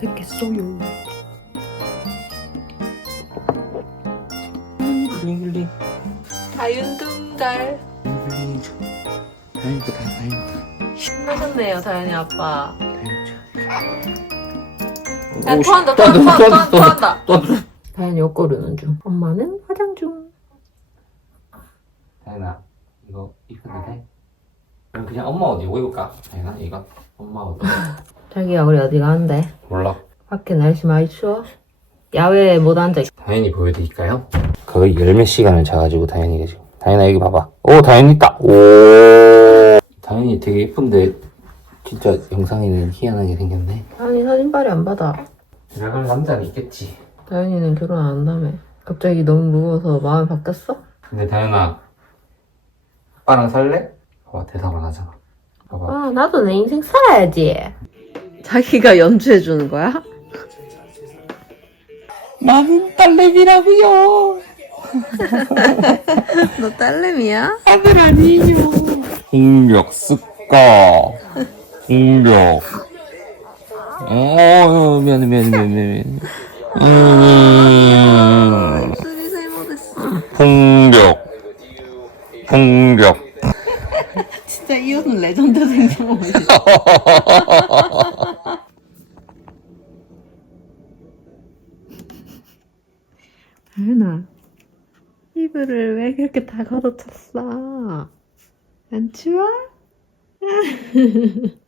됐겠어요. 링글링 다윤둥달. 링글링 다행이다 다행이다 신나셨네요, 다현이 아빠. 다행이다 야, 토한다, 또 토한다, 한다, 토한다, 또 토한다. 다현이 옷 고르는 중. 엄마는 화장 중. 다현아 이거 입혀도 돼? 그럼 그냥 엄마 옷 이거 입을까? 다현아 이거 엄마 옷 자기야, 우리 어디 가는데? 몰라 밖에 날씨 많이 추워? 야외에 못 앉아. 다현이 보여드릴까요? 거의 열몇 시간을 자가지고 다현이가 지금 다현아 여기 봐봐 오 다현이 있다 오 다현이 되게 예쁜데 진짜 영상에는 희한하게 생겼네 다현이 사진빨이 안 받아. 들어갈 남자는 있겠지 다현이는 결혼 안 한다며. 갑자기 너무 무거워서 마음이 바뀌었어? 근데 다현아 아빠랑 살래? 봐봐 대답 안 하잖아 봐봐 아, 나도 내 인생 살아야지. 자기가 연주해 주는 거야? 나는 딸내미라고요 너 딸내미야? 아들 아니에요 공격 습가 공격 어 미안해 미안해 미안해 미안해 음 술이 잘못했어. 공격 공격 진짜 이 옷은 레전드 생성옷이야. 다현아, 이불을 왜 그렇게 다 걷어찼어? 안 추워?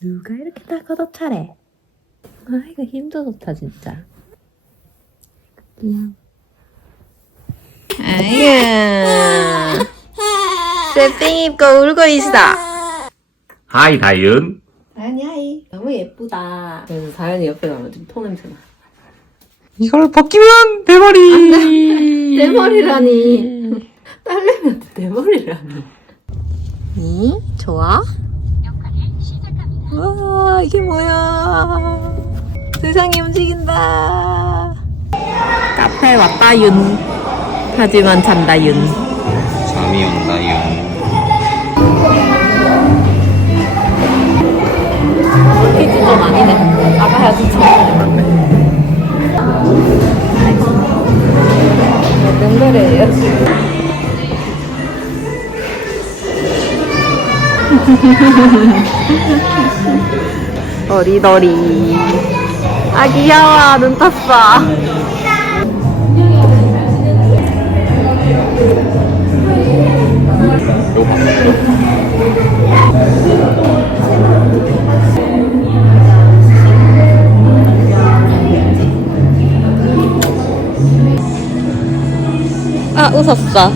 누가 이렇게 다 걷어차래? 아, 이거 힘도 좋다, 진짜. 아유. 쇠빙 입고 울고 있어. 하이 다윤 다현이 하이. 너무 예쁘다. 그래서 다현이 옆에 가면 좀 토냄새 나. 이걸 벗기면 내 머리 내 머리라니. 딸내미한테 내 머리라니. 이? 좋아? 와, 이게 뭐야. 세상이 움직인다. 카페 왔다, 윤. 하지만 잔다, 윤. 잠이 온다 윤좀 아니네. 어리더리. 아, 귀여워. 눈 떴어. 아, 웃었어.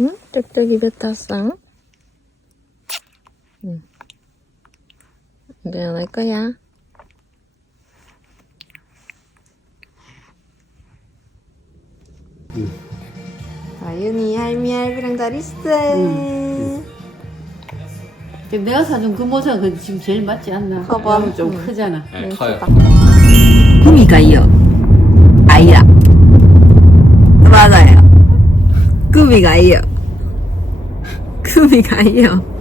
응? 쩍쩍이 뱉었어? 응. 이제 안 할 거야. 아윤이 할미 할비랑 잘 있어. 지금 내가 사준 그 모자가 그 지금 제일 맞지 않나? 커버. 너무 좀 응. 크잖아. 네, 커요 구미가요. 아이라. 맞아요. 구미가요. 구미가요.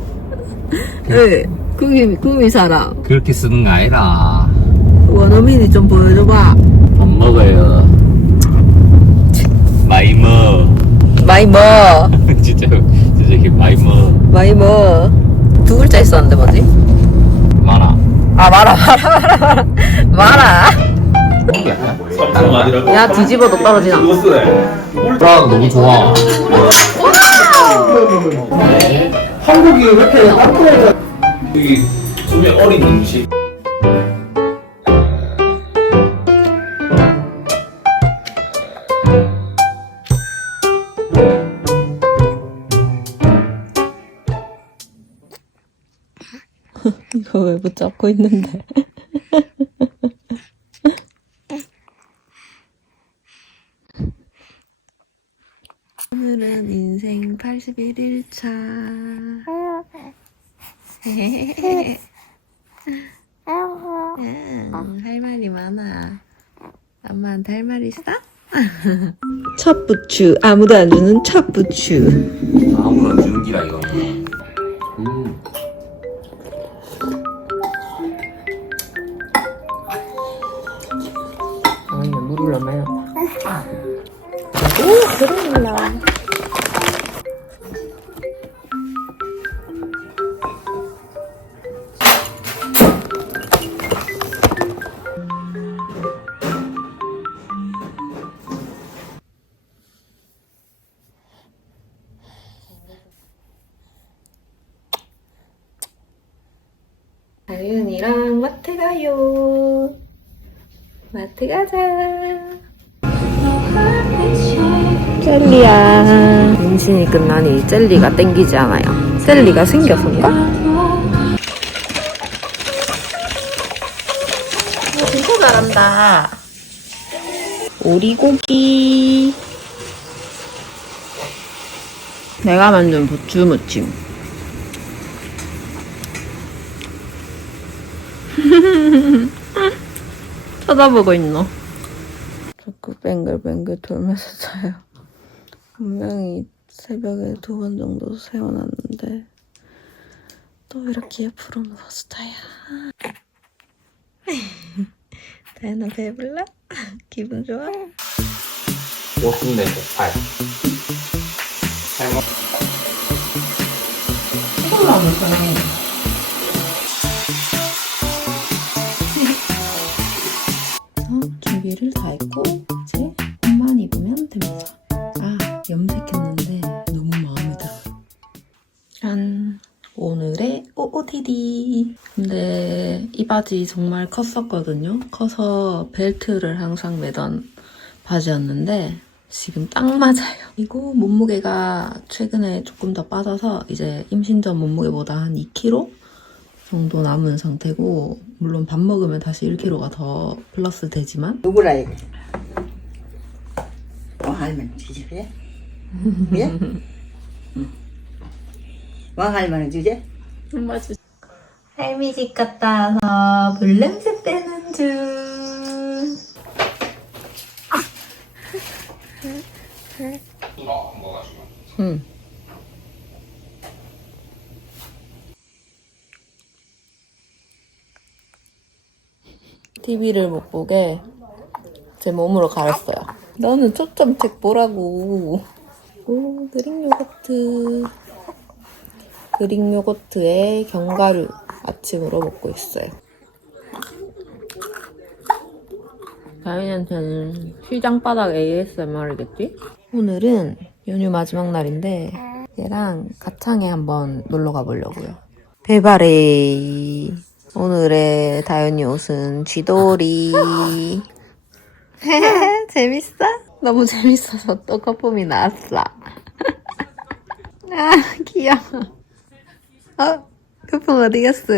네, 구미 구미 사람. 그렇게 쓰는 거 아니라 원어민이 좀 보여줘봐. 못 먹어요 많이 먹 마이 뭐, 진짜 진짜 이렇게 많이 먹 마이 뭐. 두 글자 있었는데 뭐지? 많아 아 말아 말아 말아 말아. 말아. 야 뒤집어도 떨어지나. 아 너무 좋아 한국이 왜 이렇게 한국에 여기 좀 어린 음식 이거 왜 붙잡고 있는데? 오늘은 인생 81일차. 응, 할 말이 많아. 엄마한테 할 말 있어? 첫 부추 아무도 안 주는 첫 부추. 아무나 주는 기라 이거. 가요. 마트 가자. 젤리야. 임신이 끝나니 젤리가 땡기지 않아요. 젤리가 생겨서인가? 어, 진짜 잘한다. 오리고기. 내가 만든 부추무침. 쳐다보고 있노. 자꾸 뱅글뱅글 돌면서 자요. 분명히 새벽에 두 번 정도 세워놨는데 또 이렇게 옆으로 누워서 자야. 다현아 배불러? 기분 좋아? 50대 8. 잘 먹. 이걸로 하면 이 바지 정말 컸었거든요. 커서 벨트를 항상 매던 바지였는데 지금 딱 맞아요. 그리고 몸무게가 최근에 조금 더 빠져서 이제 임신 전 몸무게보다 한 2kg 정도 남은 상태고 물론 밥 먹으면 다시 1kg가 더 플러스 되지만 누구라 이거? 왕할머니 주제? 예? 응. 왕할머니 주제? 맞아. 할미 집 갔다 와서 물냄새 빼는 중. 응. TV를 못 보게 제 몸으로 가렸어요. 너는 초점 책 보라고. 오, 그릭 요거트. 그릭 요거트에 견과류 아침으로 먹고 있어요. 다인한테는 시장바닥 ASMR이겠지? 오늘은 연휴 마지막 날인데 얘랑 가창에 한번 놀러 가보려고요. 배바레이 오늘의 다현이 옷은 쥐돌이 재밌어? 너무 재밌어서 또 거품이 나왔어 아 귀여워 어? 거품 어디 갔어?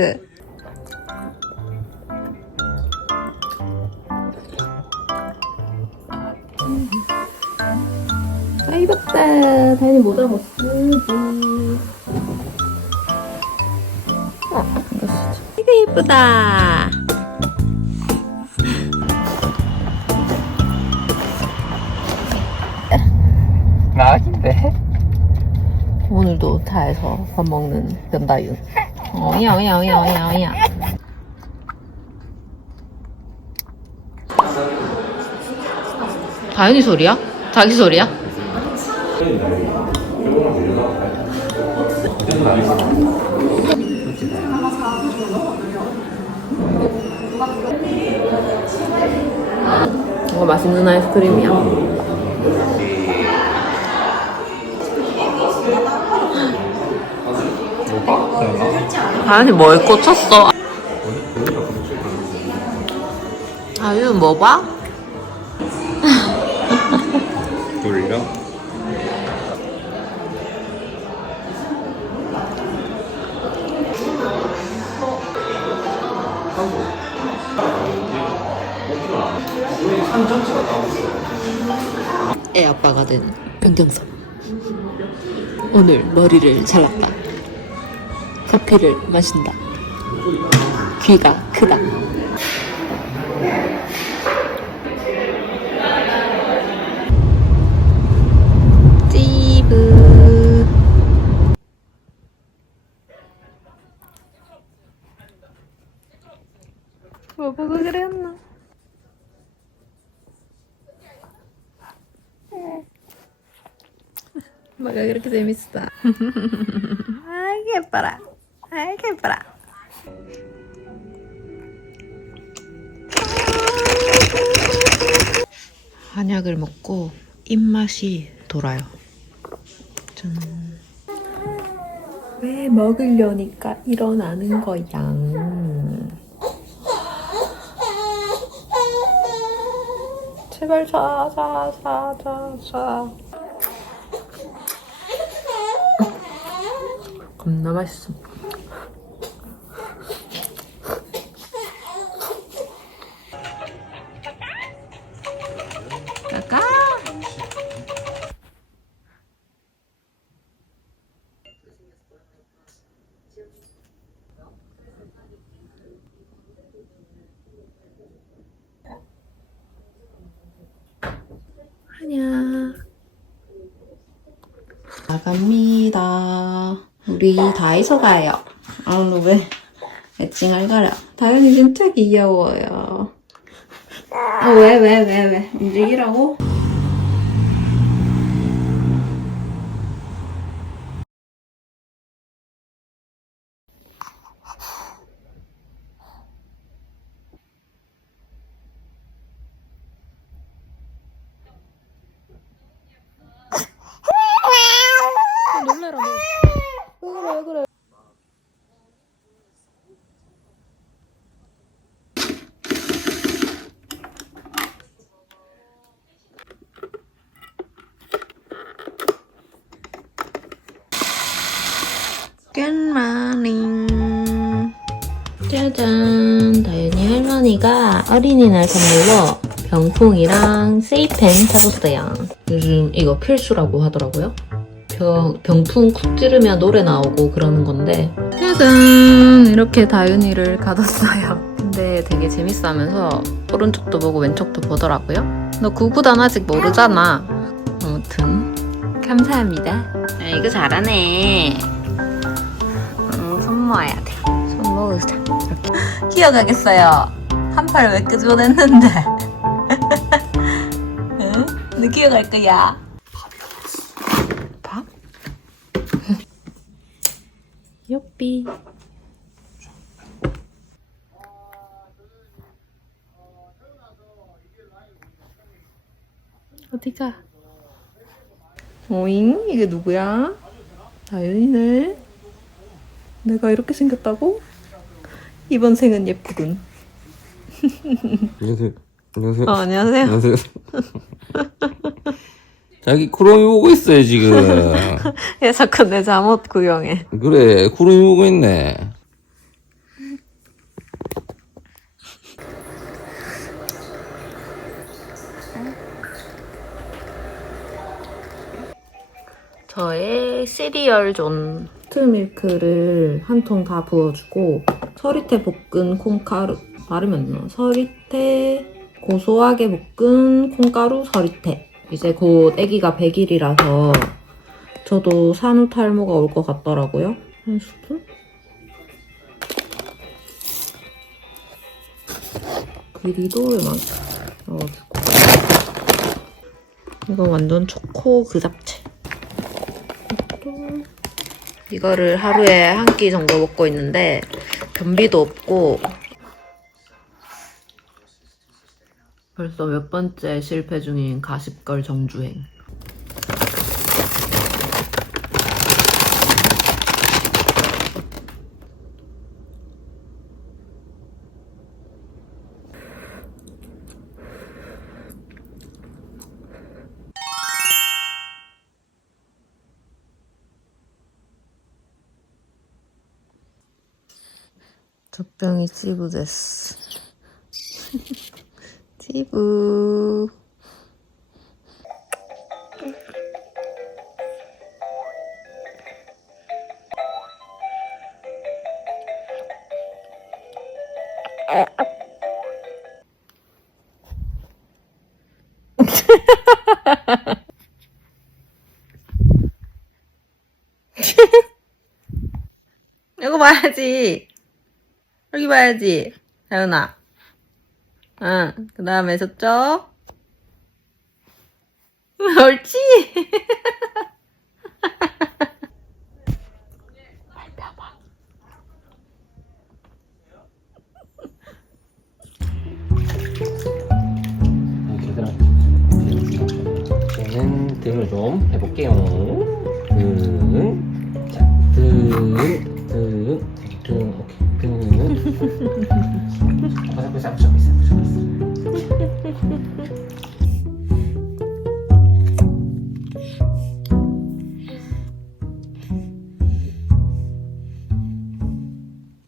아 입었다 다현이 모자 못 쓰지 아 이거 쓰자 이거 예쁘다 나인데. 오늘도 타에서 밥 먹는 변다윤 어야 어야 어야 어야 어야 다윤이 소리야? 자기 소리야? 이거 맛있는 아이스크림이야. 다현이 뭘 꽂혔어? 다윤 뭐 봐? 돌려. 애 아빠가 된 변경석. 오늘 머리를 잘랐다. 커피를 마신다. 귀가 크다. 뭐 보고 그랬나? 뭐가 그렇게 재밌어? 아이 예뻐라. 아이 예뻐라. 한약을 먹고 입맛이 돌아요. 짠. 왜 먹으려니까 일어나는 거야. 제발 자, 자, 자, 자, 자. 겁나 맛있어. 나갑니다. 우리 다이소 가요. 아, 너 왜, 애칭을 가려. 다현이 진짜 귀여워요. 아, 왜, 왜, 왜, 왜? 움직이라고? 놀래라, 너. 왜 그래, 왜 그래. 굿모닝 짜잔. 다현이 할머니가 어린이날 선물로 병풍이랑 세이펜 사줬어요. 요즘 이거 필수라고 하더라고요. 병, 병풍 쿡 찌르면 노래 나오고 그러는 건데. 짜잔. 이렇게 다윤이를 가뒀어요. 근데 되게 재밌어 하면서 오른쪽도 보고 왼쪽도 보더라고요. 너 구구단 아직 모르잖아. 아무튼. 감사합니다. 아, 이거 잘하네. 음, 손 모아야 돼. 손 모으자. 이렇게. 기어가겠어요. 한팔왜 끄집어냈는데. 응? 너 기어갈 거야. 밥? 요삐. 어디가? 오잉? 이게 누구야? 다윤이네. 내가 이렇게 생겼다고? 이번 생은 예쁘군. 안녕하세요. 안녕하세요. 어, 안녕하세요. 안녕하세요. 자기 쿠로미 보고 있어요, 지금. 얘 자꾸 내 잠옷 구경해. 그래, 쿠로미 보고 있네. 저의 시리얼 존 트밀크를 한 통 다 부어주고 서리태 볶은 콩가루 발음이 나 서리태 고소하게 볶은 콩가루 서리태. 이제 곧 아기가 100일이라서 저도 산후 탈모가 올 것 같더라고요. 한 스푼? 길이도 이만큼 넣어주고. 이건 완전 초코 그 잡채 이거를 하루에 한 끼 정도 먹고 있는데 변비도 없고 벌써 몇 번째 실패 중인 가십걸 정주행 복장이 찌부 됐어. 찌부. 이거 봐야지. 여기 봐야지. 다윤아. 응. 그 다음에 저쪽. 옳지? 얘들아 저는 등을 좀 해볼게요 등, 자, 등,